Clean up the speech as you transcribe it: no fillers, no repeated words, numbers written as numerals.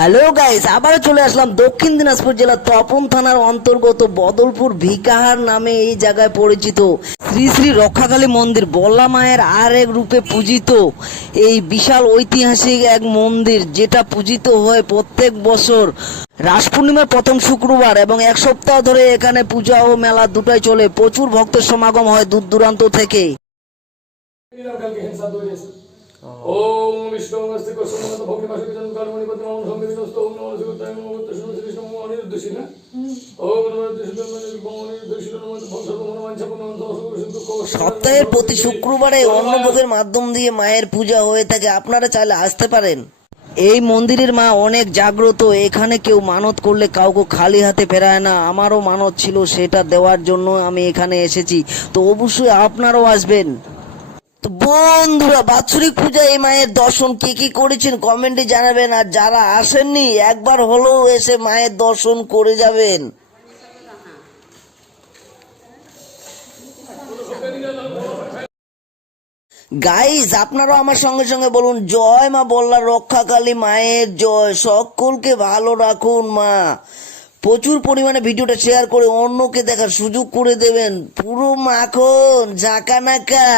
Hello guys, আবারও চলে আসলাম দক্ষিণ দিনাজপুর জেলার তপন থানার অন্তর্গত বদলপুর ভিকাহার নামে এই জায়গায় পরিচিত শ্রী শ্রী রক্ষাকালী মন্দির, বল্লা মায়ের আর এক রূপে পূজিত এই বিশাল ঐতিহাসিক এক মন্দির, যেটা পূজিত হয় প্রত্যেক বছর রাস পূর্ণিমার প্রথম শুক্রবার এবং এক সপ্তাহ ধরে এখানে পূজা ও মেলা দুটাই চলে। প্রচুর ভক্তের সমাগম হয় দূর দূরান্ত থেকে। ওম বিষ্ণু নমস্তে কৃষ্ণ ভক্তি মাসে বিজন কালমণি পদ্ম ওম সংবিদস্ত ওম নমঃ শিবায় ওম কৃষ্ণ কৃষ্ণ ওম অনির্দোষী না ওম সপ্তাহের প্রতি শুক্রবারে অন্নভোগের মাধ্যম দিয়ে মায়ের পূজা হয়ে থাকে। আপনারা চাইলে আসতে পারেন। এই মন্দিরের মা অনেক জাগ্রত। এখানে কেউ মানত করলে কাউকে খালি হাতে ফেরায় না। আমারও মানত ছিল, সেটা দেওয়ার জন্য আমি এখানে এসেছি। তো অবশ্যই আপনারাও আসবেন। তো বন্ধুরা, বাৎসরিক পূজা এই মায়ের দর্শন কে কি করেছেন কমেন্টে জানাবেন, আর যারা আসেননি একবার হলেও এসে মায়ের দর্শন করে যাবেন। গাইজ, আপনারাও আমার সঙ্গে সঙ্গে বলুন, জয় মা বল্লার রক্ষাকালী মায়ের জয়। সকলকে ভালো রাখুন মা। প্রচুর পরিমাণে ভিডিওটা শেয়ার করে অন্যকে দেখার সুযোগ করে দেবেন। পুরো মাখন ঝাঁকা নাকা।